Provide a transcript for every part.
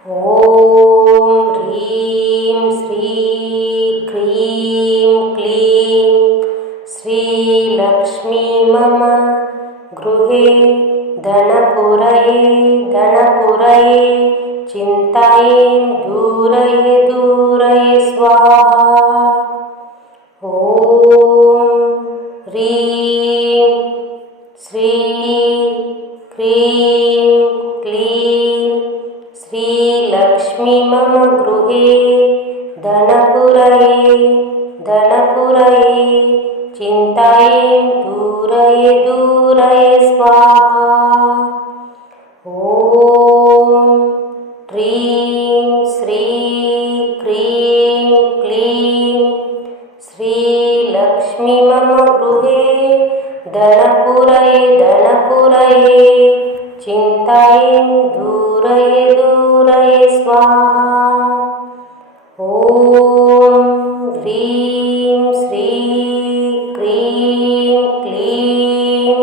ॐ ह्रीं श्री क्रीं क्लीं श्रीलक्ष्मी मम गृहे धनपुरये चिन्तायै दूरये स्वाहा। ॐ ह्रीं श्री क्रीं क्लीं श्रीलक्ष्मी मम गृहे धनपुरये चिन्तायै दूरये स्वाहा। ॐ ह्रीं श्री क्रीं क्लीं श्रीलक्ष्मी मम गृहे धनपुरये चिन्तायै दूरये स्वाहा। ॐ ह्रीं श्री क्रीं क्लीं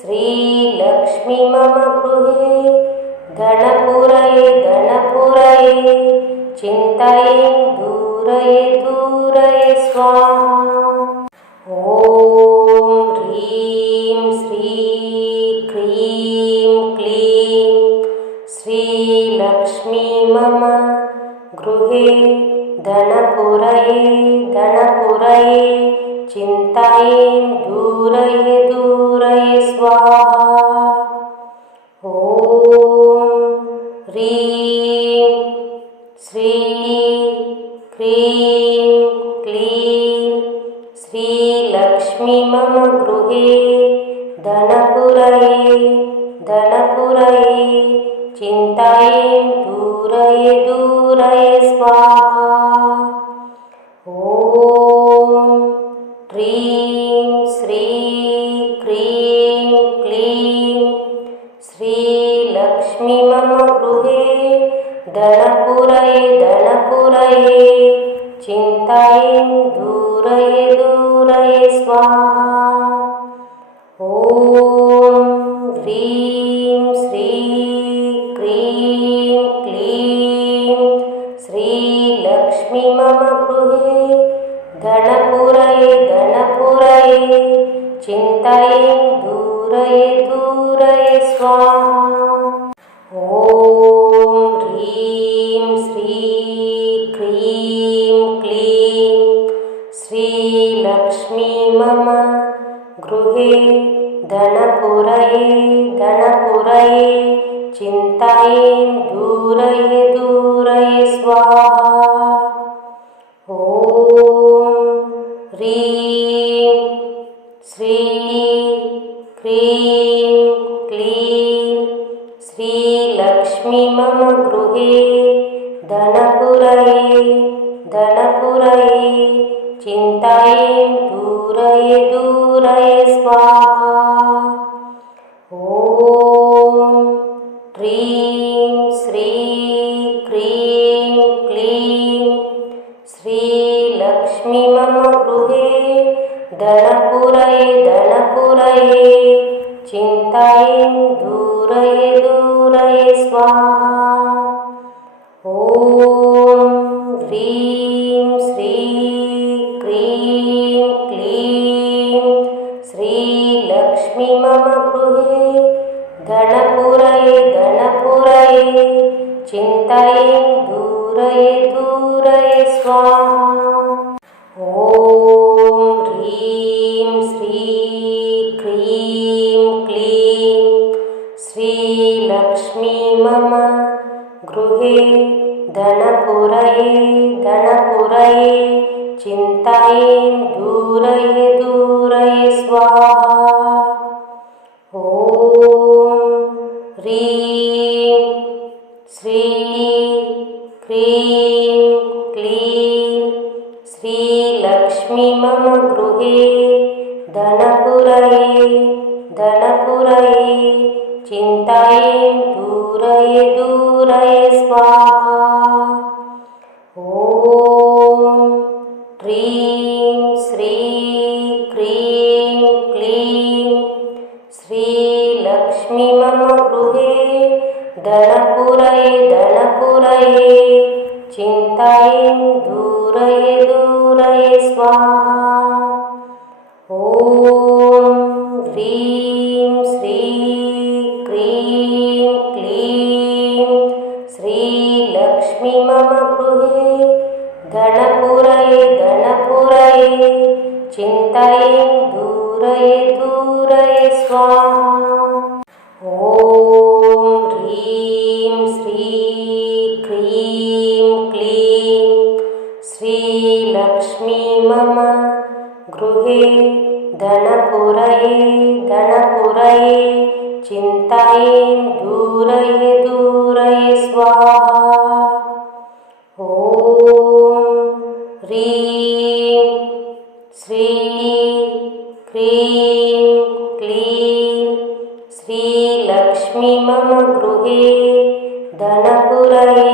श्रीलक्ष्मी मम गृहे धनपुरये चिन्तायै दूरये स्वाहा। ॐ ह्रीं श्री क्रीं क्लीं श्रीलक्ष्मी मम गृहे धनपुरये चिन्तायै दूरये स्वाहा। ॐ ह्रीं श्री क्रीं क्लीं श्रीलक्ष्मी मम गृहे धनपुरये चिन्तायै दूरये स्वाहा। ॐ ह्रीं श्री क्रीं क्लीं श्रीलक्ष्मी मम गृहे धनपुरये चिन्तायै दूरये स्वाहा। ॐ ह्रीं श्री क्रीं क्लीं श्रीलक्ष्मी मम गृहे धनपुरये चिन्तायै दूरये स्वाहा। ॐ ह्रीं श्री क्रीं क्लीं श्रीलक्ष्मी मम गृहे धनपुरये चिन्तायै दूरये स्वाहा। ॐ ह्रीं श्री क्रीं क्लीं श्रीलक्ष्मी मम गृहे धनपुरये चिन्तायै दूरये स्वाहा। ॐ ह्रीं श्री क्रीं क्लीं श्रीलक्ष्मी मम गृहे धनपुरये चिन्तायै दूरये स्वाहा। ॐ ह्रीं श्री क्रीं क्लीं श्रीलक्ष्मी मम गृहे धनपुरये चिन्तायै दूरये स्वाहा। ॐ ह्रीं श्री क्रीं क्लीं श्रीलक्ष्मी मम गृहे धनपुरये चिन्तायै दूरये स्वाहा। ॐ ह्रीं श्री क्रीं क्लीं श्रीलक्ष्मी मम गृहे धनपुरये चिन्तायै दूरये स्वाहा। ॐ ह्रीं श्री क्रीं क्लीं श्रीलक्ष्मी मम गृहे धनपुरये चिन्तयेन् दूरये दूरये स्वाहा। ॐ ह्रीं श्रीं क्रीं क्लीं श्रीलक्ष्मी मम गृहे धनपुरये धनपुरये चिन्तयेन् दूरये दूरये स्वाहा। ॐ ह्रीं श्रीं क्रीं क्लीं श्रीलक्ष्मी मम गृहे धनपुरये धनपुरये चिन्तयेन् दूरये दूरये स्वाहा। ॐ ह्रीं श्रीं क्रीं क्लीं श्रीलक्ष्मी मम गृहे धनपुरये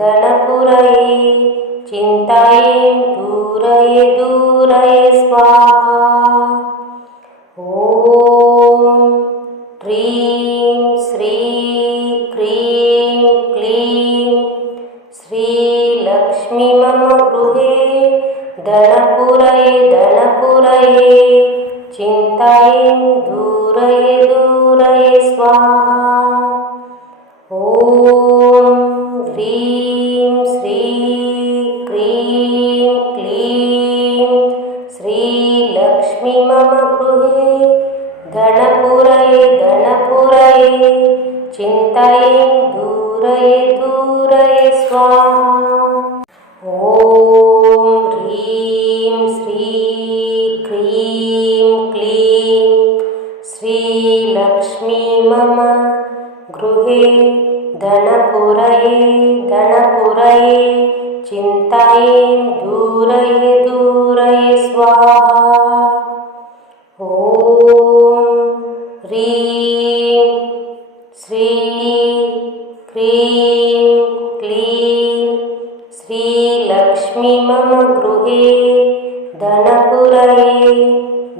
धनपुरये चिन्तयेन् दूरये दूरये स्वाहा। ॐ ह्रीं श्रीं क्रीं क्लीं श्रीलक्ष्मी मम गृहे धनपुरये धनपुरये चिन्तयेन् दूरये दूरये स्वाहा। ॐ ह्रीं श्रीं क्रीं क्लीं श्रीलक्ष्मी मम गृहे धनपुरये धनपुरये चिन्तयेन् दूरये दूरये स्वाहा। ॐ ह्रीं श्रीं क्रीं क्लीं श्रीलक्ष्मी मम गृहे धनपुरये धनपुरये चिन्तयेन् दूरये दूरये स्वाहा। ॐ ह्रीं श्रीं क्रीं क्लीं श्रीलक्ष्मी मम गृहे धनपुरये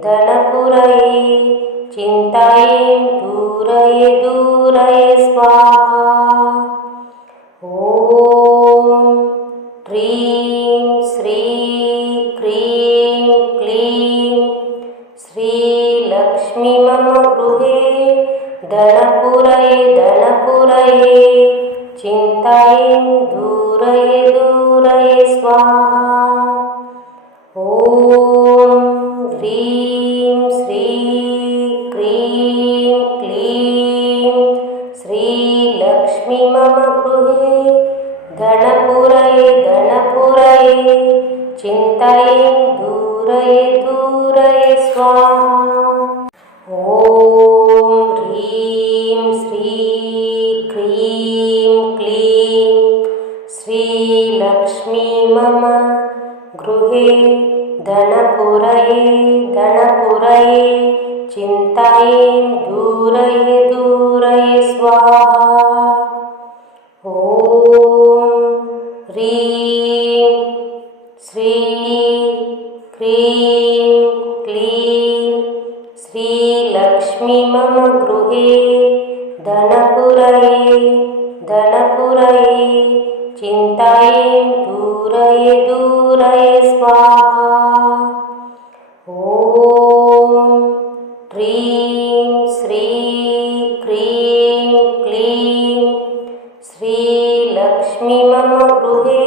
धनपुरये चिन्तयेन् दूरये दूरये स्वाहा। ॐ ह्रीं श्रीं क्रीं क्लीं श्रीलक्ष्मी मम गृहे धनपुरये धनपुरये चिन्तयेन् दूरये दूरये स्वाहा। ॐ ह्रीं श्रीं क्रीं क्लीं श्रीलक्ष्मी मम गृहे धनपुरये धनपुरये चिन्तयेन् दूरये दूरये स्वाहा। ॐ ह्रीं श्रीं क्रीं क्लीं श्रीलक्ष्मी मम गृहे धनपुरये धनपुरये चिन्तयेन् दूरये दूरये स्वाहा। ॐ ह्रीं श्रीं क्रीं क्लीं श्रीलक्ष्मी मम गृहे धनपुरये धनपुरये चिन्तयेन् दूरये दूरये स्वाहा। ॐ ह्रीं श्रीं क्रीं क्लीं श्रीलक्ष्मी मम गृहे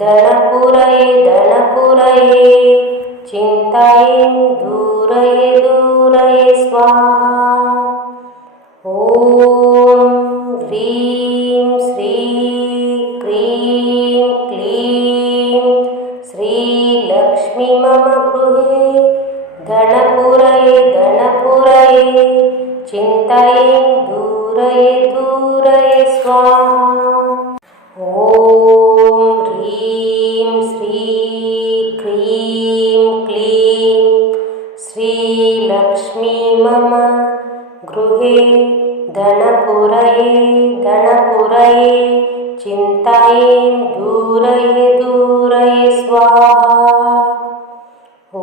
धनपुरये धनपुरये चिन्तयेन् दूरये दूरये स्वाहा। ॐ ह्रीं श्रीं क्रीं क्लीं श्रीलक्ष्मी मम गृहे धनपुरये धनपुरये चिन्तयेन् दूरये दूरये स्वाहा। ॐ ह्रीं श्रीं क्रीं क्लीं श्रीलक्ष्मी मम गृहे धनपुरये धनपुरये चिन्तयेन् दूरये दूरये स्वाहा। ॐ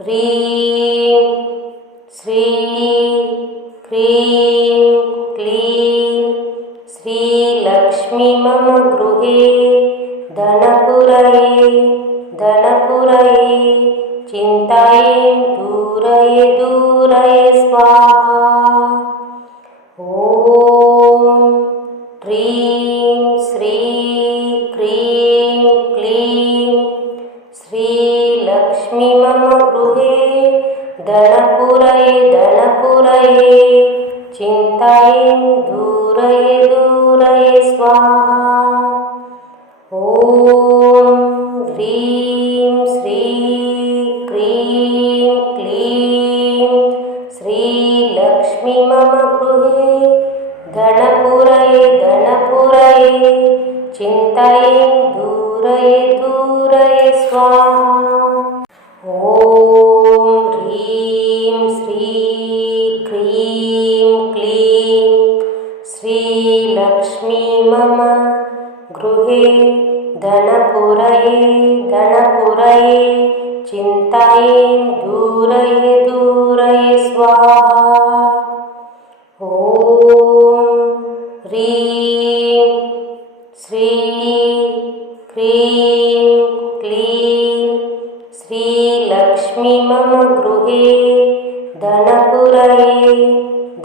ह्रीं श्रीं क्रीं क्लीं श्रीलक्ष्मी मम गृहे धनपुरये धनपुरये चिन्तायै दूरये दूरये स्वाहा। ॐ ह्रीं श्रीं क्रीं क्लीं श्रीलक्ष्मी मम गृहे धनपुरये धनपुरये चिन्तायै दूरये दूरये स्वाहा। ॐ ह्रीं श्रीं क्रीं क्लीं श्रीलक्ष्मी मम गृहे धनपुरये धनपुरये चिन्तायै दूरये दूरये स्वाहा। ॐ ह्रीं श्रीं क्रीं क्लीं श्रीलक्ष्मी मम गृहे धनपुरये धनपुरये चिन्तायै दूरये दूरये स्वाहा। ॐ ह्रीं श्रीं क्रीं क्लीं श्रीलक्ष्मी मम गृहे धनपुरये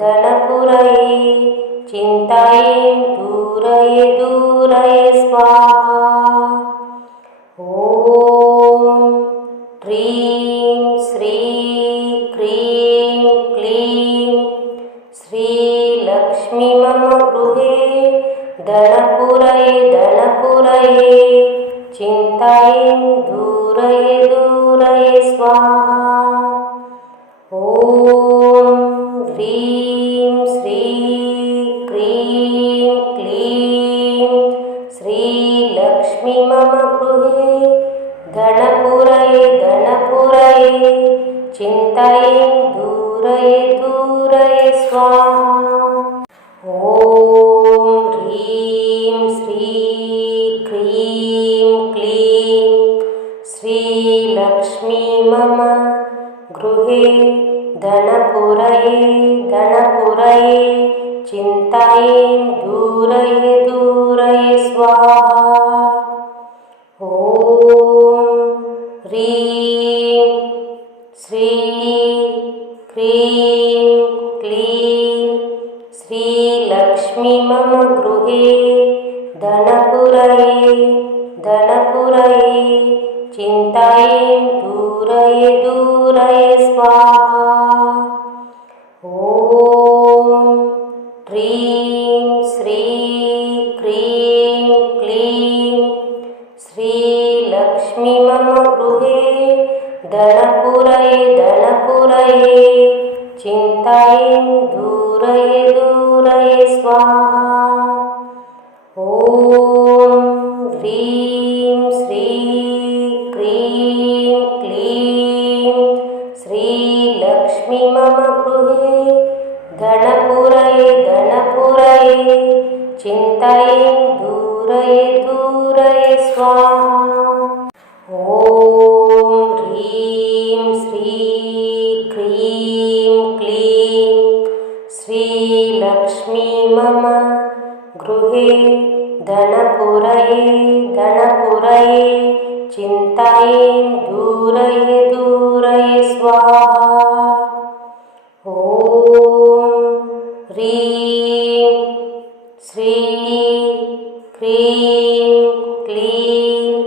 धनपुरये चिन्तायै दूरये दूरये स्वाहा। ॐ ह्रीं श्रीं क्रीं क्लीं श्रीलक्ष्मी मम गृहे धनपुरये धनपुरये चिन्तायै दूरये दूरये स्वाहा। ॐ ह्रीं श्रीं क्रीं क्लीं श्रीलक्ष्मी मम गृहे धनपुरये धनपुरये चिन्तायै दूरये दूरये स्वाहा। ॐ ह्रीं श्रीं क्रीं क्लीं श्रीलक्ष्मी मम गृहे धनपुरये धनपुरये चिन्तायै दूरये दूरये स्वाहा। ॐ ह्रीं श्रीं क्रीं क्लीं श्रीलक्ष्मी मम गृहे धनपुरये धनपुरये चिन्तायै दूरये दूरये स्वाहा। ॐ ह्रीं श्रीं क्रीं क्लीं श्रीलक्ष्मी मम गृहे धनपुरये धनपुरये चिन्तायै दूरये दूरये स्वाहा। ॐ ह्रीं श्रीं क्रीं क्लीं श्रीलक्ष्मी मम गृहे धनपुरये धनपुरये चिन्तायै दूरये दूरये स्वाहा। ॐ ह्रीं श्रीं क्रीं क्लीं श्रीलक्ष्मी मम गृहे धनपुरये धनपुरये चिन्तायै दूरये दूरये स्वाहा। ॐ ह्रीं श्रीं क्रीं क्लीं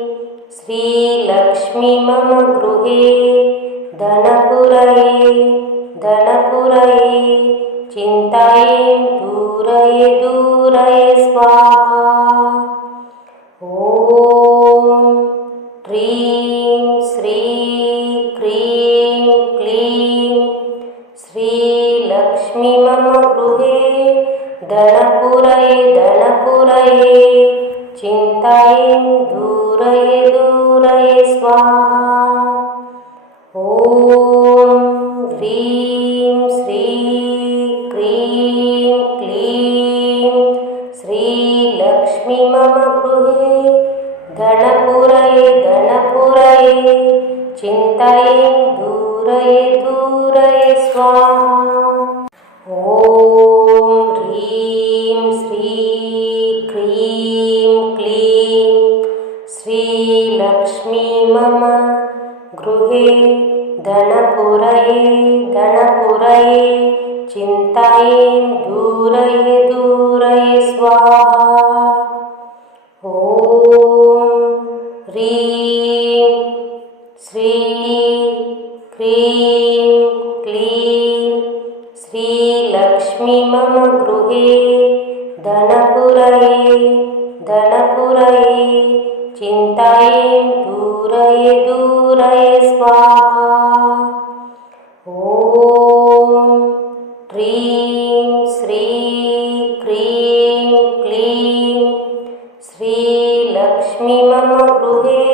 श्रीलक्ष्मी मम गृहे धनपुरये धनपुरये चिन्तायै दूरये दूरये स्वाहा। ॐ ह्रीं श्रीं क्रीं क्लीं श्रीलक्ष्मी मम गृहे धनपुरये धनपुरये चिन्तायै दूरये दूरये स्वाहा। ॐ ह्रीं श्रीं क्रीं क्लीं श्रीलक्ष्मी मम गृहे धनपुरये धनपुरये चिन्तायै दूरये दूरये स्वाहा। ॐ ह्रीं श्रीं स्वाहा। ॐ ह्रीं श्रीं क्रीं क्लीं श्रीलक्ष्मी मम गृहे धनपुरये धनपुरये चिन्तायै दूरये दूरये स्वाहा। ॐ ह्रीं श्रीं क्रीं क्लीं श्रीलक्ष्मी मम गृहे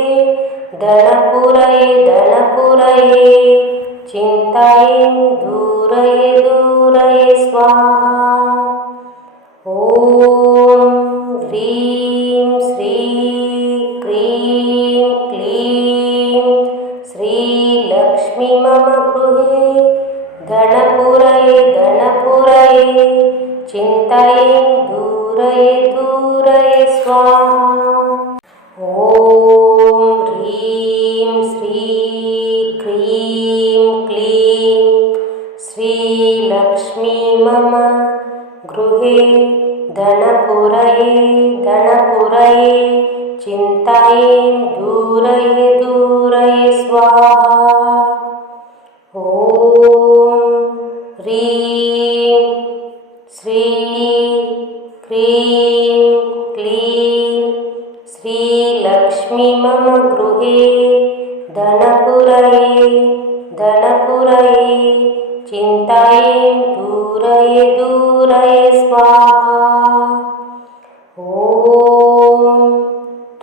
धनपुरये धनपुरये चिन्तायै दूरये दूरये स्वाहा। ॐ ह्रीं श्रीं क्रीं क्लीं श्रीलक्ष्मी मम गृहे धनपुरये धनपुरये चिन्तायै दूरये दूरये स्वाहा। ॐ ह्रीं श्रीं क्रीं क्लीं श्रीलक्ष्मी मम गृहे धनपुरये धनपुरये चिन्तायै दूरये दूरये स्वाहा। ॐ ह्रीं श्रीं क्रीं क्लीं श्रीलक्ष्मी मम गृहे धनपुरये धनपुरये चिन्तायै दूरये दूरये स्वाहा। ॐ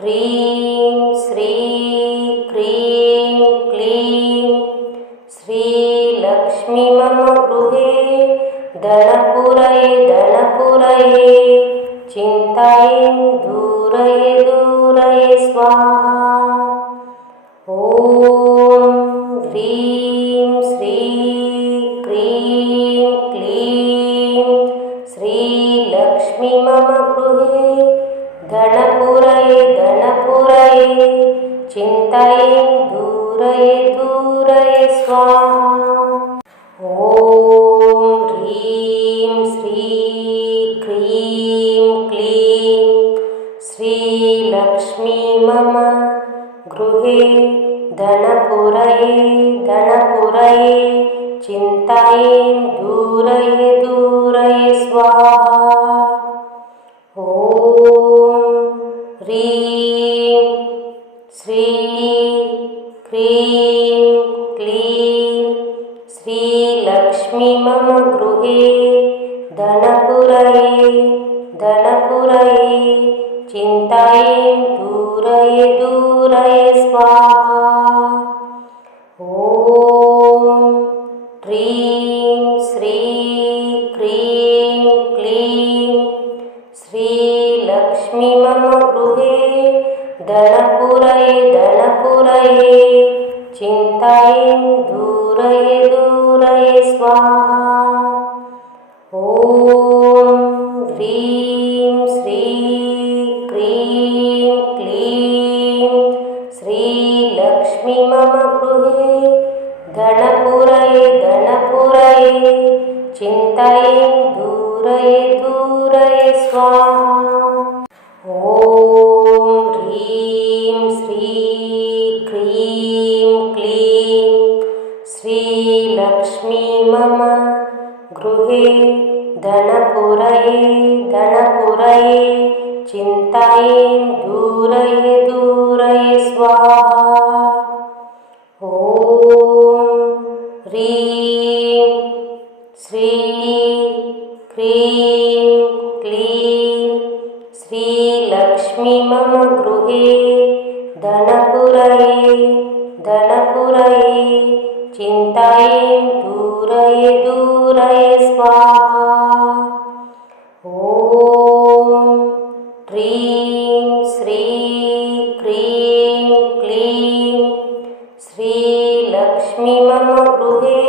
ह्रीं श्रीं क्रीं क्लीं श्रीलक्ष्मी मम गृहे धनपुरये धनपुरये चिन्तायै दूरये दूरये स्वाहा। ॐ ह्रीं श्रीं क्रीं क्लीं श्रीलक्ष्मी मम गृहे धनपुरये धनपुरये चिन्तायै दूरये दूरये स्वाहा। ॐ ह्रीं श्रीं क्रीं क्लीं श्रीलक्ष्मी मम गृहे धनपुरये धनपुरये चिन्तायै दूरये दूरये स्वाहा। ॐ ह्रीं श्रीं क्रीं क्लीं श्रीलक्ष्मी मम गृहे धनपुरये धनपुरये चिन्तायै दूरये दूरये स्वाहा। ॐ ह्रीं श्रीं क्रीं क्लीं श्रीलक्ष्मी मम गृहे धनपुरये धनपुरये चिन्तायै दूरये दूरये स्वाहा। ॐ ह्रीं श्रीं क्रीं क्लीं श्रीलक्ष्मी मम गृहे धनपुरये धनपुरये चिन्तायै दूरये दूरये स्वाहा। ॐ ह्रीं श्रीं क्रीं क्लीं श्रीलक्ष्मी मम गृहे धनपुरये धनपुरये चिन्तायै दूरये दूरये स्वाहा। ॐ ह्रीं श्रीं क्रीं क्लीं श्रीलक्ष्मी मम गृहे धनपुरये धनपुरये चिन्तायै दूरये दूरये स्वाहा। ॐ ह्रीं श्रीं क्रीं क्लीं श्रीलक्ष्मी मम गृहे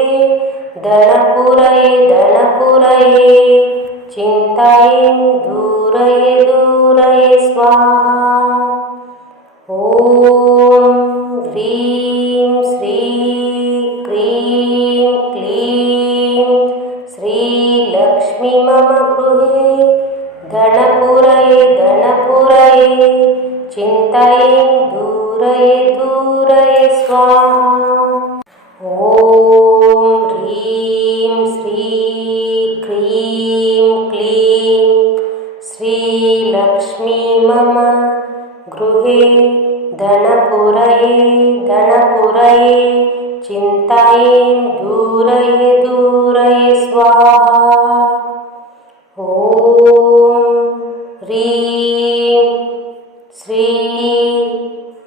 धनपुरये धनपुरये चिन्तायै दूरये दूरये स्वाहा। ॐ ह्रीं श्रीं क्रीं क्लीं श्रीलक्ष्मी मम गृहे धन धनपुरये धनपुरये चिन्तये दूरये दूरये स्वाहा। ॐ ह्रीं श्री क्रीं क्लीं श्रीलक्ष्मी मम गृहे धनपुरये धनपुरये चिन्तये दूरये दूरये स्वाहा। ॐ ह्रीं श्री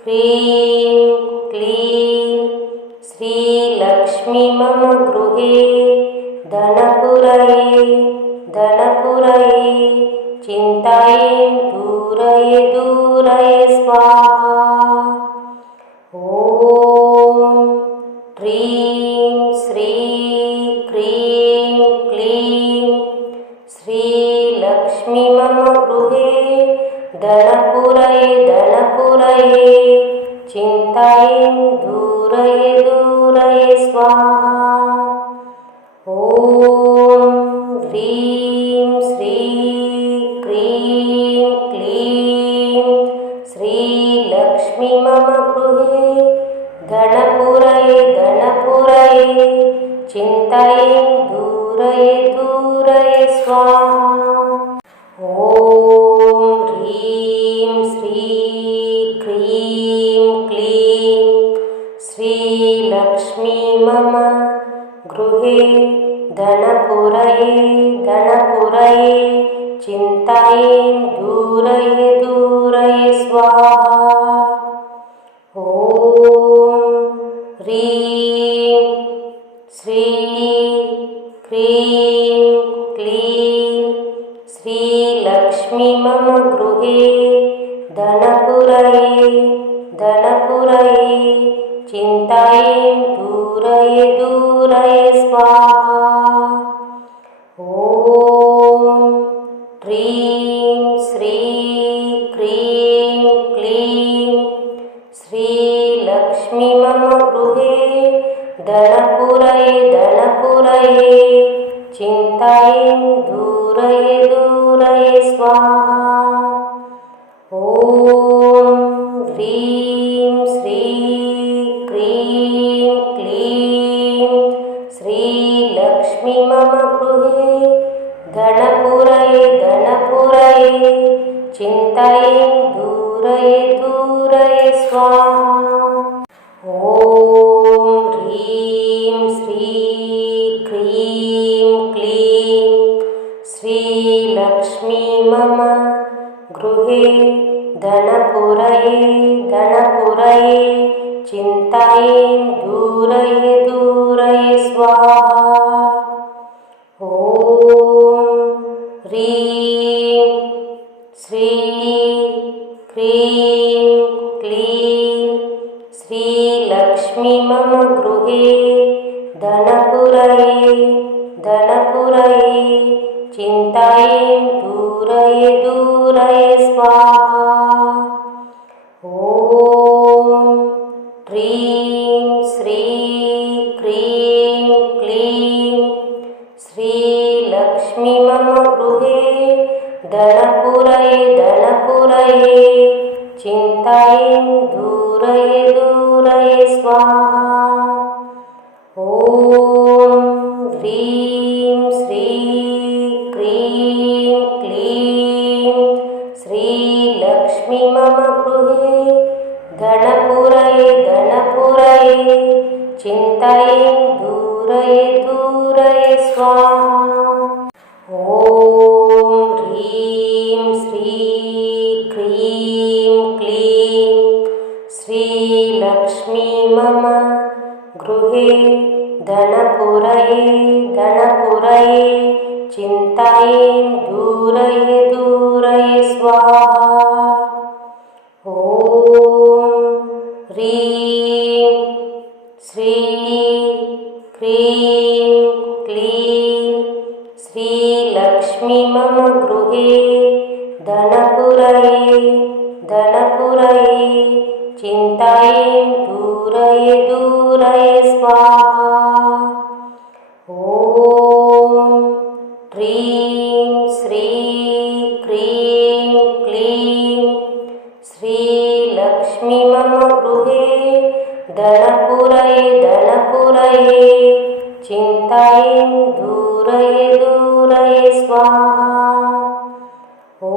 क्रीं क्लीं श्रीलक्ष्मी मम गृहे धनपुरये धनपुरये चिन्तये दूरये दूरये स्वाहा। ॐ ह्रीं श्री क्रीं क्लीं श्रीलक्ष्मी मम गृहे धनपुरये धनपुरये चिन्तये दूरये दूरये स्वाहा। ॐ ह्रीं श्री क्रीं क्लीं श्रीलक्ष्मी मम गृहे धनपुरये धनपुरये चिन्तये दूरये दूरये स्वाहा। ॐ ह्रीं श्री क्रीं क्लीं श्रीलक्ष्मी मम गृहे धनपुरये धनपुरये चिन्तये दूरये दूरये स्वाहा। ॐ ह्रीं श्री क्रीं क्लीं श्रीलक्ष्मी मम गृहे धनपुरये धनपुरये चिन्तये दूरये दूरये स्वाहा। ॐ ह्रीं श्री क्रीं क्लीं श्रीलक्ष्मी मम गृहे धनपुरये धनपुरये चिन्तये दूरये दूरये स्वाहा। ॐ ह्रीं श्री क्रीं क्लीं श्रीलक्ष्मी मम गृहे धनपुरये धनपुरये चिन्तये दूरये दूरये स्वाहा। ॐ ह्रीं श्री क्रीं क्लीं श्रीलक्ष्मी मम गृहे धनपुरये धनपुरये चिन्तये दूरये दूरये स्वाहा। ॐ ह्रीं श्री क्रीं क्लीं श्रीलक्ष्मी मम गृहे धनपुरये धनपुरये चिन्तये दूरये दूरये स्वाहा। ॐ ह्रीं श्री क्रीं क्लीं श्रीलक्ष्मी मम गृहे धनपुरये धनपुरये चिन्तये दूरये दूरये स्वाहा। ॐ ह्रीं श्री क्रीं क्लीं श्रीलक्ष्मी मम गृहे धनपुरये धनपुरये चिन्तये दूरये दूरये स्वाहा। ॐ ह्रीं श्री क्रीं क्लीं श्रीलक्ष्मी मम गृहे धनपुरये धनपुरये चिन्तये दूरये दूरये स्वाहा। ॐ ह्रीं श्री क्रीं क्लीं श्रीलक्ष्मी मम गृहे धनपुरये धनपुरये चिन्तये दूरये दूरये स्वाहा। ॐ ह्रीं श्री क्रीं क्लीं श्रीलक्ष्मी मम गृहे धनपुरये धनपुरये चिन्तायै दूरये दूरये स्वाहा। ॐ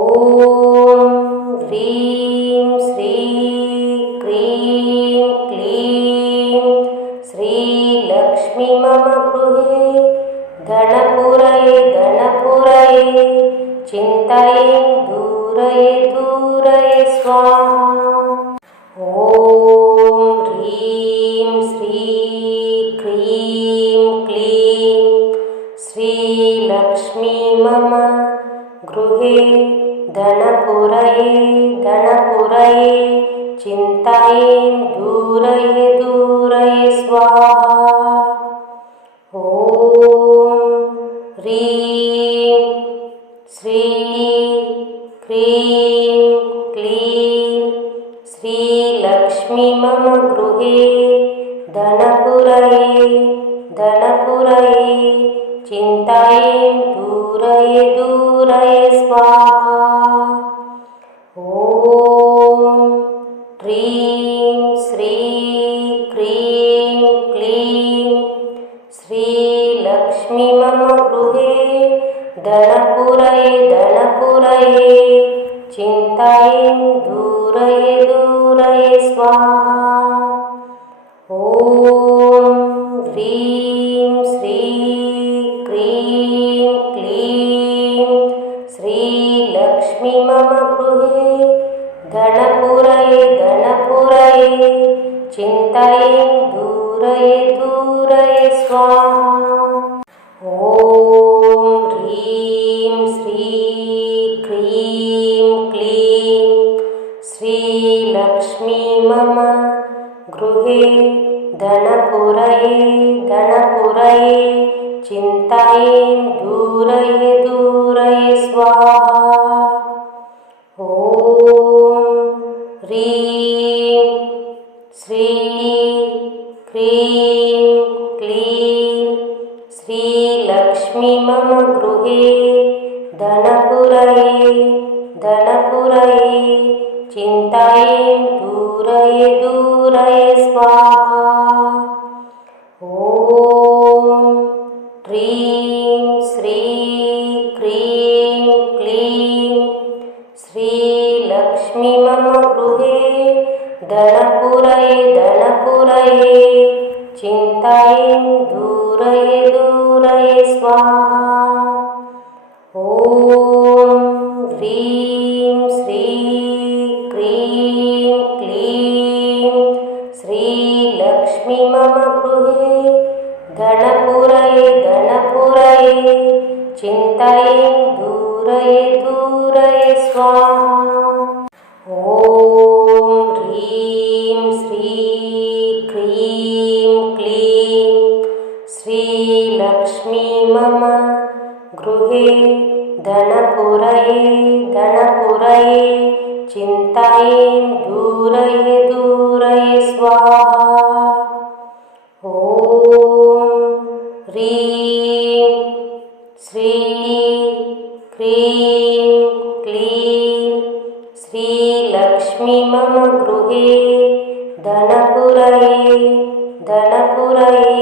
ह्रीं श्रीं क्लीं क्लीं श्रीलक्ष्मी मम गृहे धनपुरये धनपुरये चिन्तायै दूरये दूरये स्वाहा। ॐ ह्रीं श्रीं क्लीं क्लीं श्रीलक्ष्मी मम गृहे धनपुरये धनपुरये चिन्तायै दूरये दूरये स्वाहा। ॐ ह्रीं श्रीं क्लीं क्लीं श्रीलक्ष्मी मम गृहे धनपुरये धनपुरये चिन्तायै दूरये दूरये स्वाहा। ॐ ह्रीं श्रीं क्लीं क्लीं श्रीलक्ष्मी मम गृहे धनपुरये धनपुरये चिन्तायै दूरये दूरये स्वाहा। ॐ ह्रीं श्रीं क्लीं क्लीं श्रीलक्ष्मी मम गृहे धनपुरये धनपुरये चिन्तायै दूरये दूरये स्वाहा। ॐ ह्रीं श्रीं क्लीं क्लीं श्रीलक्ष्मी मम गृहे धनपुरये धनपुरये चिन्तायै दूरये दूरये स्वाहा। ॐ ह्रीं श्रीं क्लीं क्लीं श्रीलक्ष्मी मम गृहे धनपुरये धनपुरये चिन्तायै दूरये दूरये स्वाहा। ॐ ह्रीं श्रीं क्लीं क्लीं श्रीलक्ष्मी मम गृहे धनपुरये धनपुरये चिन्तायै दूरये दूरये स्वाहा। ॐ ह्रीं श्रीं क्लीं क्लीं श्रीलक्ष्मी मम गृहे धनपुरये धनपुरये चिन्तायै दूरये दूरये स्वाहा। ॐ ह्रीं श्रीं क्लीं क्लीं श्रीलक्ष्मी मम गृहे धनपुरये धनपुरये चिन्तायै दूरये दूरये स्वाहा। ॐ ह्रीं श्रीं क्लीं क्लीं श्रीलक्ष्मी मम गृहे धनपुरये धनपुरये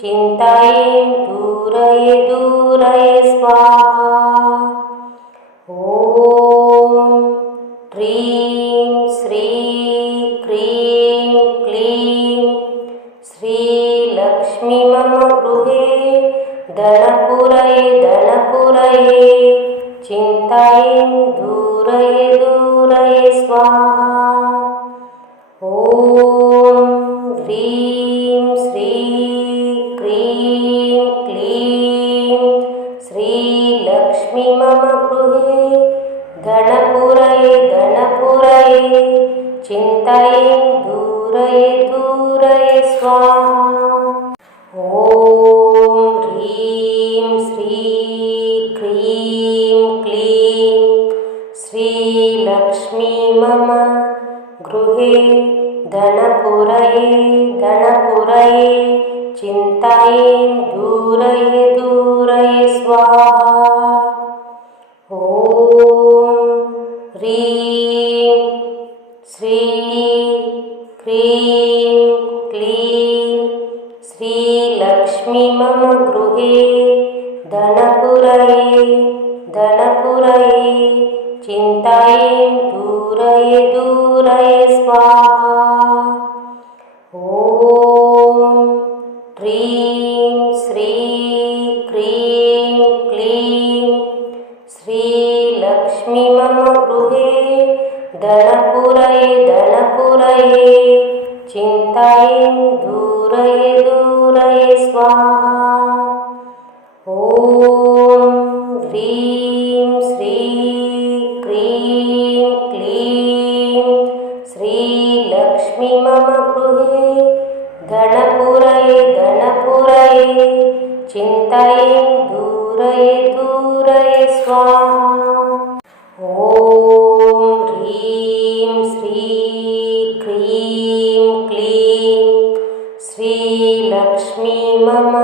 चिन्तायै दूरये दूरये स्वाहा। ॐ ह्रीं श्रीं क्लीं क्लीं श्रीलक्ष्मी मम गृहे धनपुरये धनपुरये चिन्तायै दूरये दूरये स्वाहा। ॐ ह्रीं श्रीं क्लीं क्लीं श्रीलक्ष्मी मम गृहे धनपुरये धनपुरये चिन्तायै दूरये दूरये स्वाहा। ॐ ह्रीं श्रीं क्लीं क्लीं श्रीलक्ष्मी मम गृहे धनपुरये धनपुरये चिन्तायै दूरये दूरये स्वाहा। ॐ ह्रीं श्रीं क्रीं क्लीं श्रीलक्ष्मी मम गृहे धनपुरये धनपुरये चिन्तायै दूरये दूरये स्वाहा। ॐ ह्रीं श्रीं क्रीं क्लीं श्रीलक्ष्मी मम गृहे धनपुरये धनपुरये चिन्तायै दूरये दूरये स्वाहा। ॐ ह्रीं श्रीं क्रीं क्लीं श्रीलक्ष्मी मम गृहे धनपुरये धनपुरये चिन्तायै दूरये दूरये स्वाहा। ॐ ह्रीं श्रीं क्रीं क्लीं श्रीलक्ष्मी मम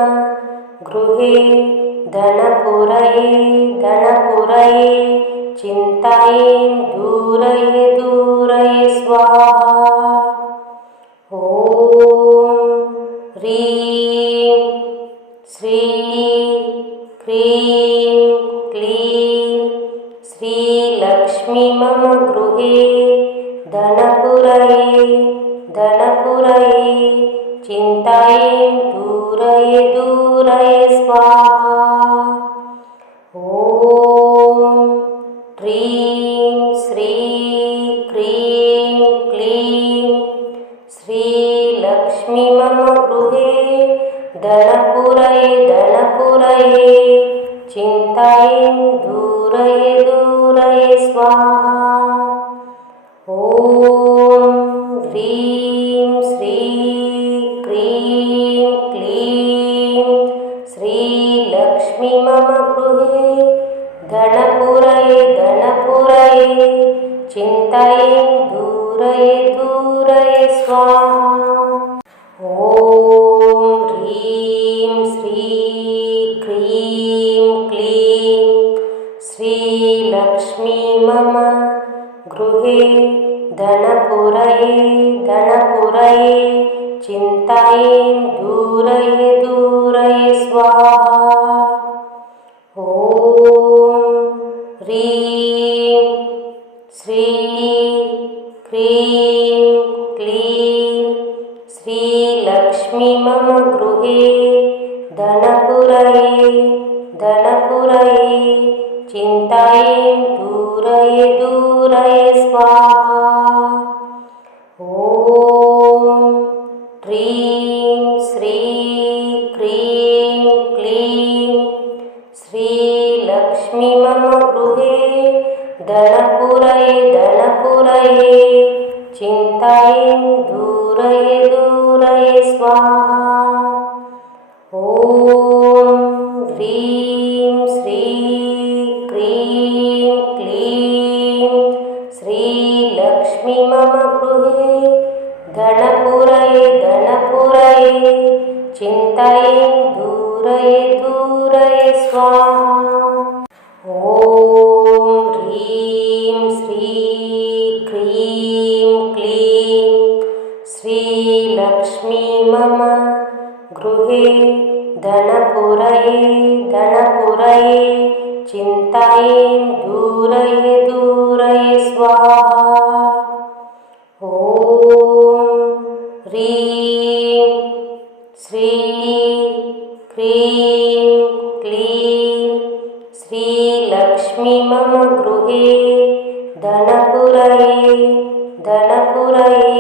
गृहे धनपुरये धनपुरये चिन्तायै दूरये दूरये स्वाहा। ॐ ह्रीं श्रीं क्रीं क्लीं श्रीलक्ष्मी मम गृहे धनपुरये धनपुरये चिन्तायै दूरये दूरये स्वाहा। ॐ ह्रीं श्रीं क्रीं क्लीं श्रीलक्ष्मी मम गृहे धनपुरये धनपुरये चिन्तायै दूरये दूरये स्वाहा। ॐ ह्रीं श्रीं क्रीं क्लीं श्रीलक्ष्मी मम गृहे धनपुरये धनपुरये चिन्तायै दूरये दूरये स्वाहा। ॐ ह्रीं श्रीं क्रीं क्लीं श्रीलक्ष्मी मम गृहे धनपुरये धनपुरये चिन्तायै दूरये दूरये स्वाहा। ॐ ह्रीं श्रीं क्रीं क्लीं श्रीलक्ष्मी मम गृहे धनपुरये धनपुरये चिन्तायै दूरये दूरये स्वाहा। ॐ ह्रीं श्रीं क्रीं क्लीं श्रीलक्ष्मी मम गृहे धनपुरये धनपुरये चिन्तायै दूरये दूरये स्वाहा। ॐ ह्रीं श्रीं क्रीं क्लीं श्रीलक्ष्मी मम गृहे धनपुरये धनपुरये चिन्तायै दूरये दूरये स्वाहा। ॐ ह्रीं श्रीं क्रीं क्लीं श्रीलक्ष्मी मम गृहे धनपुरये धनपुरये चिन्तायै दूरये दूरये स्वाहा। ॐ ह्रीं श्रीं क्रीं क्लीं श्रीलक्ष्मी मम गृहे धनपुरये धनपुरये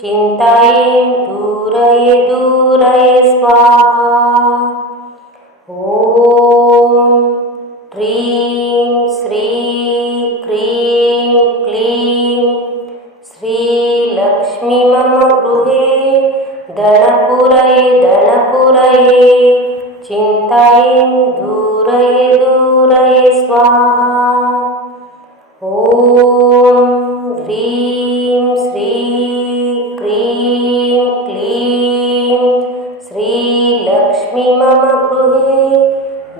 चिन्तायै दूरये दूरये स्वाहा। ॐ ह्रीं श्रीं क्रीं क्लीं श्रीलक्ष्मी मम गृहे धनपुरये धनपुरये चिन्तायै दूरये दूरये स्वाहा। ॐ ह्रीं श्रीं क्रीं क्लीं श्रीलक्ष्मी मम गृहे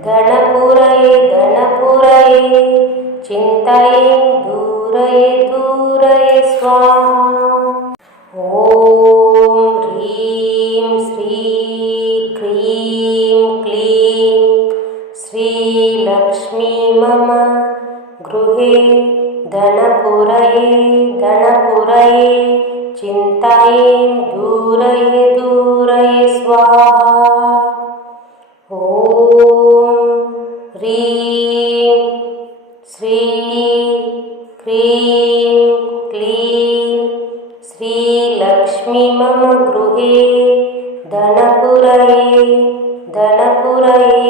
धनपुरये धनपुरये चिन्तायै दूरये दूरये दूरये स्वाहा। ॐ ह्रीं श्रीं क्रीं क्लीं श्रीलक्ष्मी मम गृहे धनपुरये धनपुरये चिन्तायै दूरये दूरये स्वाहा। ॐ ह्रीं श्रीं क्रीं क्लीं श्रीलक्ष्मी मम गृहे धनपुरये धनपुरये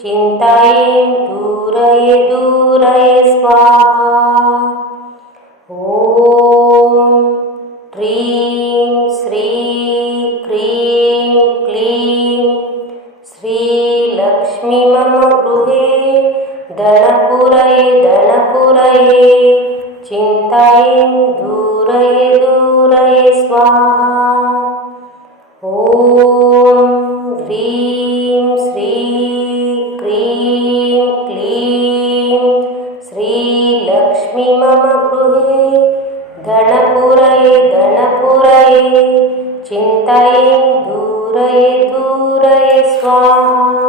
चिन्तायै दूरये दूरये स्वाहा। ॐ ह्रीं श्रीं क्रीं क्लीं श्रीलक्ष्मी मम गृहे धनपुरये धनपुरये चिन्तायै दूरये दूरये स्वाहा। ॐ ह्रीं श्रीं क्रीं क्लीं श्रीलक्ष्मी मम गृहे धनपुरये धनपुरये चिन्तायै दूरये दूरये स्वाहा।